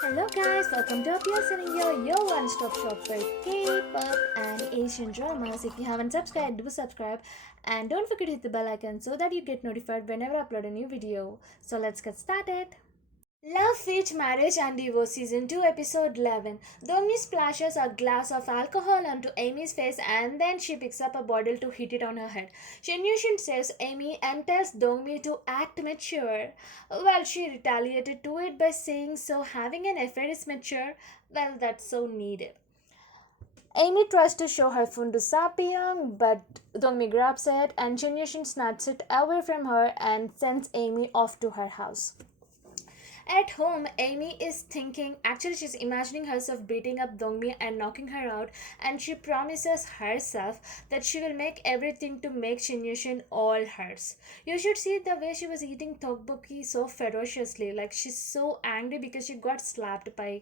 Hello guys, welcome to Appear Sitting Here, your one-stop shop for K-pop and Asian dramas. If you haven't subscribed, do subscribe and don't forget to hit the bell icon so that you get notified whenever I upload a new video. So let's get started. Love, Fate, Marriage and Divorce Season 2 Episode 11. Domi splashes a glass of alcohol onto Amy's face and then she picks up a bottle to hit it on her head. Shin Yushin saves Amy and tells Dongmi to act mature. Well, she retaliated to it by saying so having an affair is mature. Well, that's so needed. Amy tries to show her phone to Sapyong, but Dongmi grabs it and Shin Yushin snatches it away from her and sends Amy off to her house. At home, Amy is thinking, actually, she's imagining herself beating up Dongmi and knocking her out, and she promises herself that she will make everything to make Shinyushin all hers. You should see the way she was eating tteokbokki so ferociously, like she's so angry because she got slapped by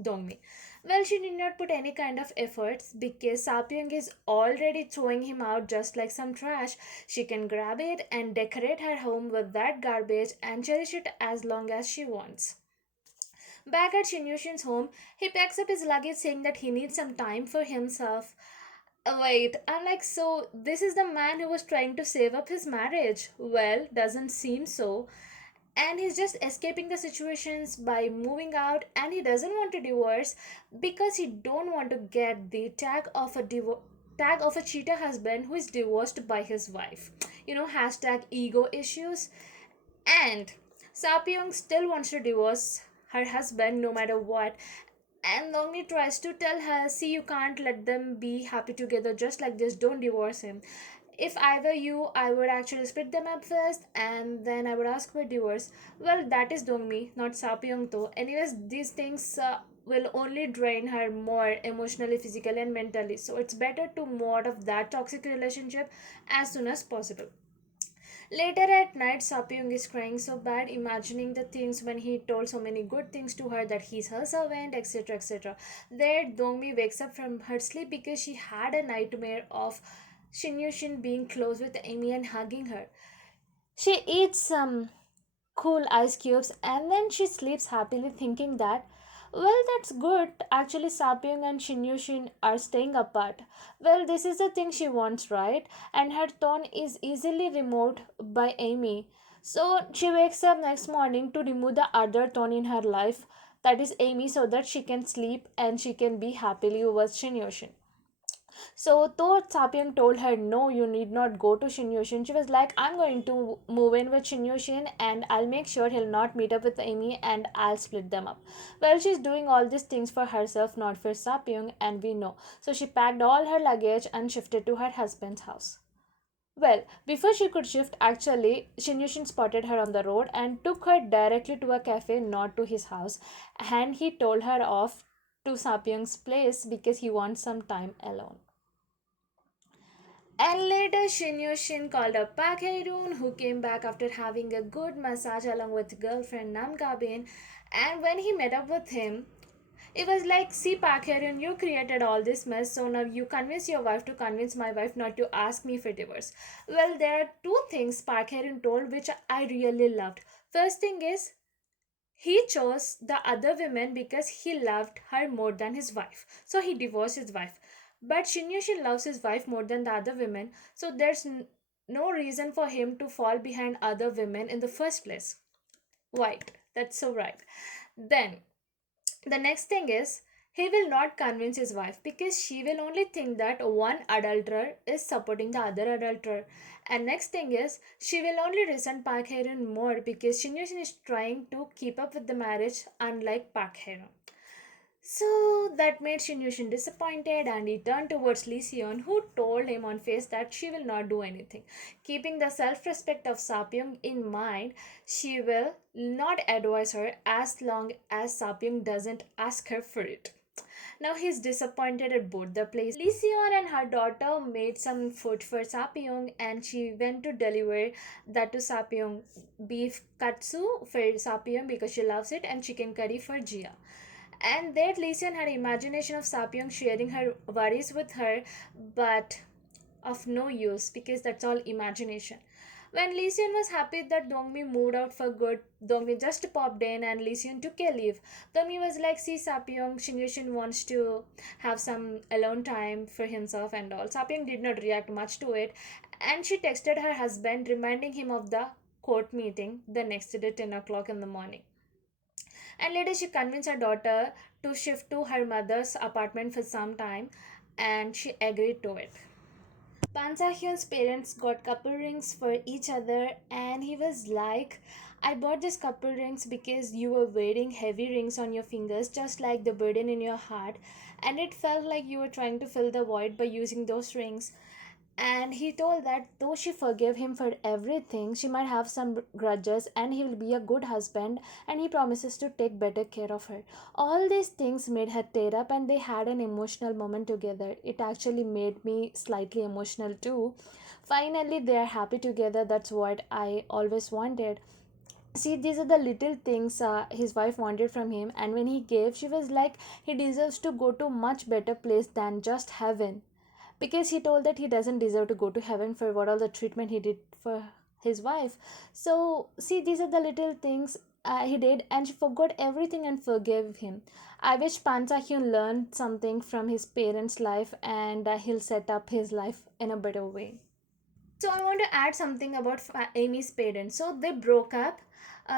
Dongmi. Well, she did not put any kind of efforts because Sapyong is already throwing him out just like some trash. She can grab it and decorate her home with that garbage and cherish it as long as she wants. Back at Shinyushin's home, he packs up his luggage saying that he needs some time for himself. Wait, I'm like, so this is the man who was trying to save up his marriage? Well, doesn't seem so, and he's just escaping the situations by moving out, and he doesn't want to divorce because he don't want to get the tag of a cheater husband who is divorced by his wife. Hashtag ego issues. And Sapyong still wants to divorce her husband no matter what, and Longmi tries to tell her, see, you can't let them be happy together just like this, don't divorce him. If I were you, I would actually split them up first and then I would ask for divorce. Well, that is Dongmi, not Sapyong though. Anyways, these things will only drain her more emotionally, physically, and mentally. So it's better to move out of that toxic relationship as soon as possible. Later at night, Sapyong is crying so bad, imagining the things when he told so many good things to her that he's her servant, etc. etc. There, Dongmi wakes up from her sleep because she had a nightmare of Shinyushin being close with Amy and hugging her. She eats some cool ice cubes and then she sleeps happily, thinking that, well, that's good. Actually, Sapyong and Shinyushin are staying apart. Well, this is the thing she wants, right? And her tone is easily removed by Amy. So she wakes up next morning to remove the other tone in her life, that is Amy, so that she can sleep and she can be happily with Shinyushin. So though Sapien told her, no, you need not go to Shinyushin, she was like, I'm going to move in with Shinyushin and I'll make sure he'll not meet up with Amy and I'll split them up. Well, she's doing all these things for herself, not for Sapyong, and we know. So she packed all her luggage and shifted to her husband's house. Well, before she could shift, actually, Shinyushin spotted her on the road and took her directly to a cafe, not to his house. And he told her off to Sapyong's place because he wants some time alone. And later, Shin called up Park Hae-roon, who came back after having a good massage along with girlfriend Nam Ga-bin. And when he met up with him, it was like, see, Park Hae-roon, you created all this mess, so now you convince your wife to convince my wife not to ask me for divorce. Well, there are two things Park Hae-roon told which I really loved. First thing is, he chose the other women because he loved her more than his wife. So he divorced his wife. But Shinyushin loves his wife more than the other women, so there's no reason for him to fall behind other women in the first place. Right, that's so right. Then the next thing is, he will not convince his wife because she will only think that one adulterer is supporting the other adulterer. And next thing is, she will only resent Park Hae-ryun more because Shin is trying to keep up with the marriage, unlike Park Hae-ryun. So that made Shin disappointed and he turned towards Lee Seon, who told him on face that she will not do anything. Keeping the self respect of Sapyong in mind, she will not advise her as long as Sapyong doesn't ask her for it. Now he's disappointed at both the places. Lee Seon and her daughter made some food for Sapyong and she went to deliver that to Sapyong. Beef katsu for Sapyong because she loves it, and chicken curry for Jia. And there Lysian had imagination of Sapyong sharing her worries with her, but of no use because that's all imagination. When Lee Seon was happy that Dongmi moved out for good, Dongmi just popped in and Lee Seon took a leave. Dongmi was like, see, Sapyong, Shin Yushin wants to have some alone time for himself and all. Sapyong did not react much to it, and she texted her husband reminding him of the court meeting the next day, 10 o'clock in the morning. And later she convinced her daughter to shift to her mother's apartment for some time, and she agreed to it. Pan Sa-hyun's parents got couple rings for each other, and he was like, I bought these couple rings because you were wearing heavy rings on your fingers, just like the burden in your heart, and it felt like you were trying to fill the void by using those rings. And he told that though she forgave him for everything, she might have some grudges, and he will be a good husband, and he promises to take better care of her. All these things made her tear up, and they had an emotional moment together. It actually made me slightly emotional too. Finally, they are happy together. That's what I always wanted. See, these are the little things his wife wanted from him, and when he gave, she was like, he deserves to go to much better place than just heaven, because he told that he doesn't deserve to go to heaven for what all the treatment he did for his wife. So see, these are the little things he did, and she forgot everything and forgave him. I wish Pancha Hyun learned something from his parents life, and he'll set up his life in a better way. So I want to add something about Amy's parents. So they broke up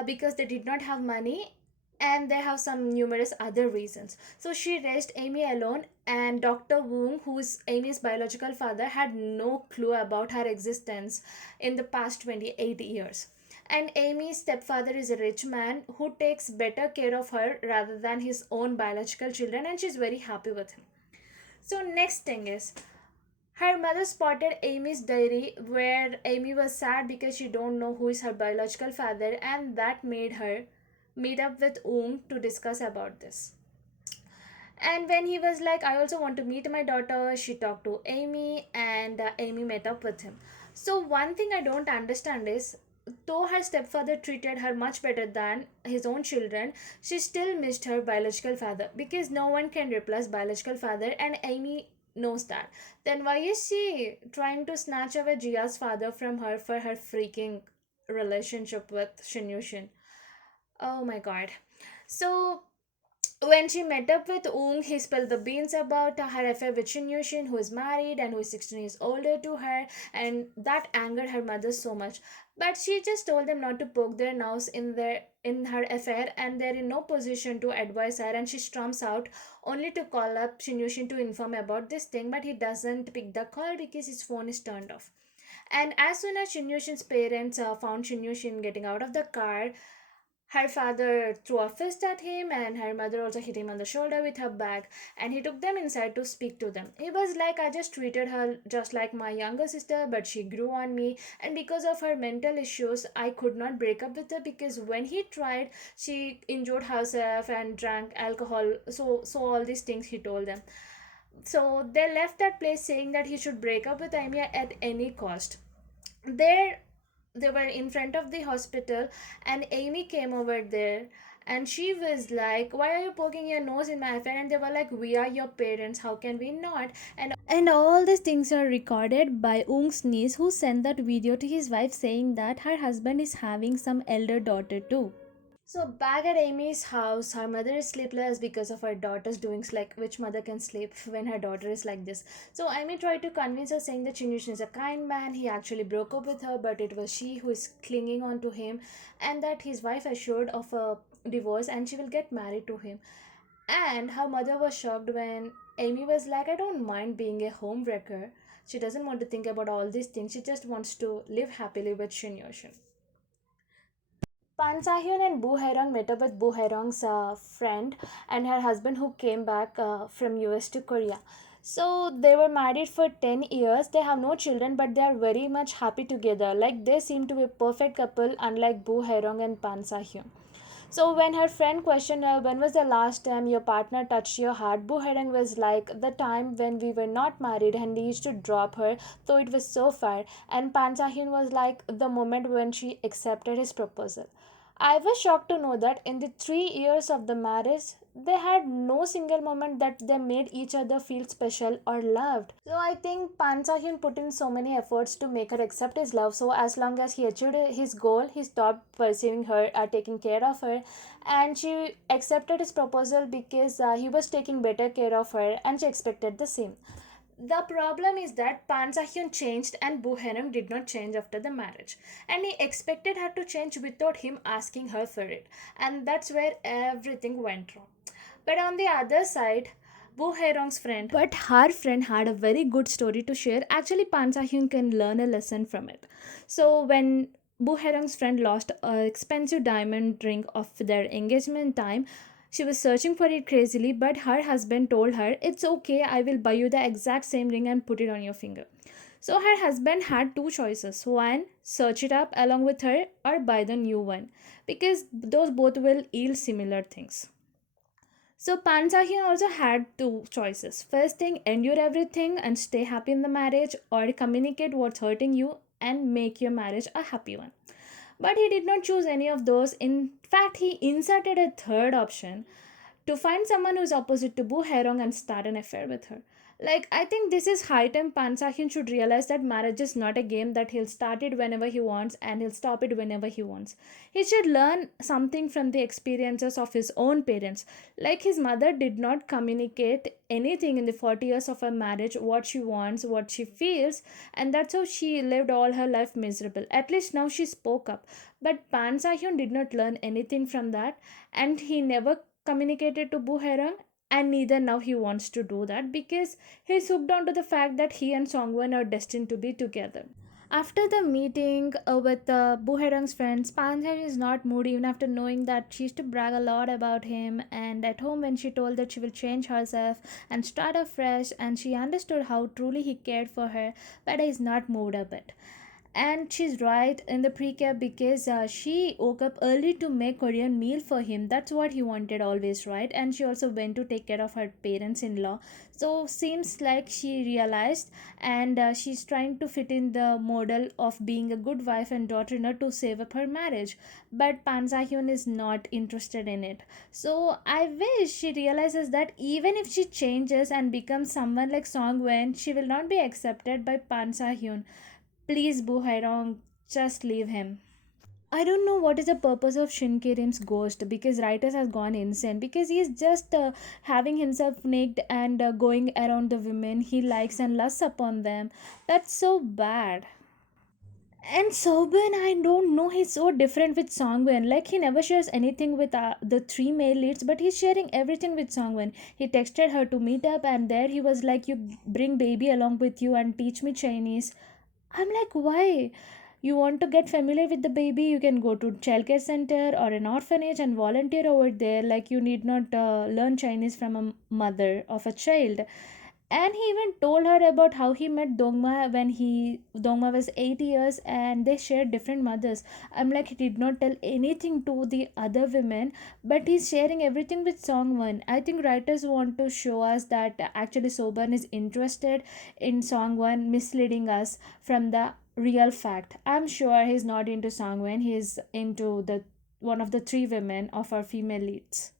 because they did not have money, and they have some numerous other reasons. So she raised Amy alone, and Dr. Woong, who is Amy's biological father, had no clue about her existence in the past 28 years. And Amy's stepfather is a rich man who takes better care of her rather than his own biological children, and she's very happy with him. So next thing is, her mother spotted Amy's diary where Amy was sad because she don't know who is her biological father, and that made her meet up with Oong to discuss about this. And when he was like, I also want to meet my daughter, she talked to Amy, and Amy met up with him. So one thing I don't understand is, though her stepfather treated her much better than his own children, she still missed her biological father, because no one can replace biological father, and Amy knows that. Then why is she trying to snatch away Jia's father from her for her freaking relationship with Shin Yushin? Oh my god. So when she met up with Ung, he spilled the beans about her affair with Shin Yushin, who is married and who is 16 years older to her, and that angered her mother so much. But she just told them not to poke their nose in her affair, and they're in no position to advise her. And she storms out, only to call up Shin Yushin to inform about this thing. But he doesn't pick the call because his phone is turned off. And as soon as Shin Yushin's parents found Shin Yushin getting out of the car, her father threw a fist at him, and her mother also hit him on the shoulder with her bag. And he took them inside to speak to them. He was like, I just treated her just like my younger sister, but she grew on me. And because of her mental issues, I could not break up with her, because when he tried, she injured herself and drank alcohol. So all these things he told them. So they left that place saying that he should break up with Amy at any cost. There they were in front of the hospital, and Amy came over there, and she was like, why are you poking your nose in my affair? And they were like, we are your parents, how can we not? And all these things are recorded by Ung's niece, who sent that video to his wife saying that her husband is having some elder daughter too. So back at Amy's house, her mother is sleepless because of her daughter's doings. Like, which mother can sleep when her daughter is like this? So Amy tried to convince her, saying that Shinyushin is a kind man. He actually broke up with her, but it was she who is clinging on to him, and that his wife assured of a divorce and she will get married to him. And her mother was shocked when Amy was like, I don't mind being a homewrecker. She doesn't want to think about all these things. She just wants to live happily with Shinyushin. Pan Sahyun and Boo Hairong met up with Boo Hairong's friend and her husband, who came back from US to Korea. So they were married for 10 years. They have no children, but they are very much happy together. Like, they seem to be a perfect couple, unlike Boo Hairong and Pan Sahyun. So when her friend questioned her, when was the last time your partner touched your heart, Boo Herang was like, the time when we were not married and he used to drop her, though it was so far. And Pan Sahin was like, the moment when she accepted his proposal. I was shocked to know that in the 3 years of the marriage, they had no single moment that they made each other feel special or loved. So I think Pan Sahyun put in so many efforts to make her accept his love. So as long as he achieved his goal, he stopped pursuing her or taking care of her, and she accepted his proposal because he was taking better care of her, and she expected the same. The problem is that Pan Sahyun changed and Buharam did not change after the marriage. And he expected her to change without him asking her for it. And that's where everything went wrong. But on the other side, Buherong's friend, but her friend had a very good story to share. Actually, Pan Sahyun can learn a lesson from it. So when Buherong's friend lost an expensive diamond ring of their engagement time, she was searching for it crazily, but her husband told her, "It's okay, I will buy you the exact same ring and put it on your finger." So her husband had two choices: one, search it up along with her, or buy the new one, because those both will yield similar things. So Pansahian also had two choices. First thing, endure everything and stay happy in the marriage, or communicate what's hurting you and make your marriage a happy one. But he did not choose any of those. In fact, he inserted a third option: to find someone who's opposite to Bu Herong and start an affair with her. Like, I think this is high time Pan Sahyun should realize that marriage is not a game that he'll start it whenever he wants and he'll stop it whenever he wants. He should learn something from the experiences of his own parents. Like, his mother did not communicate anything in the 40 years of her marriage, what she wants, what she feels, and that's how she lived all her life miserable. At least now she spoke up. But Pan Sahyun did not learn anything from that, and he never communicated to Buherang, and neither now he wants to do that because he's hooked on to the fact that he and Songwan are destined to be together. After the meeting with Buherang's friends, Panjab is not moved even after knowing that she used to brag a lot about him. And at home, when she told that she will change herself and start afresh, and she understood how truly he cared for her, but he's not moved a bit. And she's right in the pre-cap because she woke up early to make Korean meal for him. That's what he wanted always, right? And she also went to take care of her parents-in-law. So seems like she realized, and she's trying to fit in the model of being a good wife and daughter-in-law to save up her marriage. But Pan Sa-hyun is not interested in it. So I wish she realizes that even if she changes and becomes someone like Song Wen, she will not be accepted by Pan Sa-hyun. Please, Boo Hairong, just leave him. I don't know what is the purpose of Shin Kirim's ghost, because writers has gone insane, because he is just having himself naked and going around the women he likes and lusts upon them. That's so bad. And Sobin, I don't know, he's so different with Songwon. Like, he never shares anything with the three male leads, but he's sharing everything with Songwon. He texted her to meet up, and there he was like, "You bring baby along with you and teach me Chinese." I'm like, why? You want to get familiar with the baby? You can go to childcare center or an orphanage and volunteer over there. Like, you need not learn Chinese from a mother of a child. And he even told her about how he met Dongma when Dongma was 8 years, and they shared different mothers. I'm like, he did not tell anything to the other women, but he's sharing everything with Songwon. I think writers want to show us that actually Soban is interested in Songwon, misleading us from the real fact. I'm sure he's not into Songwon. He's into the one of the three women of our female leads.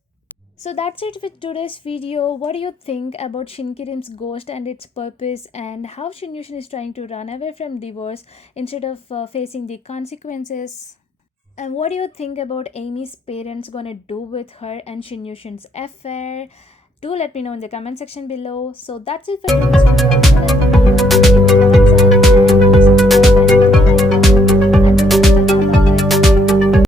So that's it with today's video. What do you think about Shinkirim's ghost and its purpose, and how Shin Yushin is trying to run away from divorce instead of facing the consequences? And what do you think about Amy's parents gonna do with her and Shin Yushin's affair? Do let me know in the comment section below. So that's it for today's video.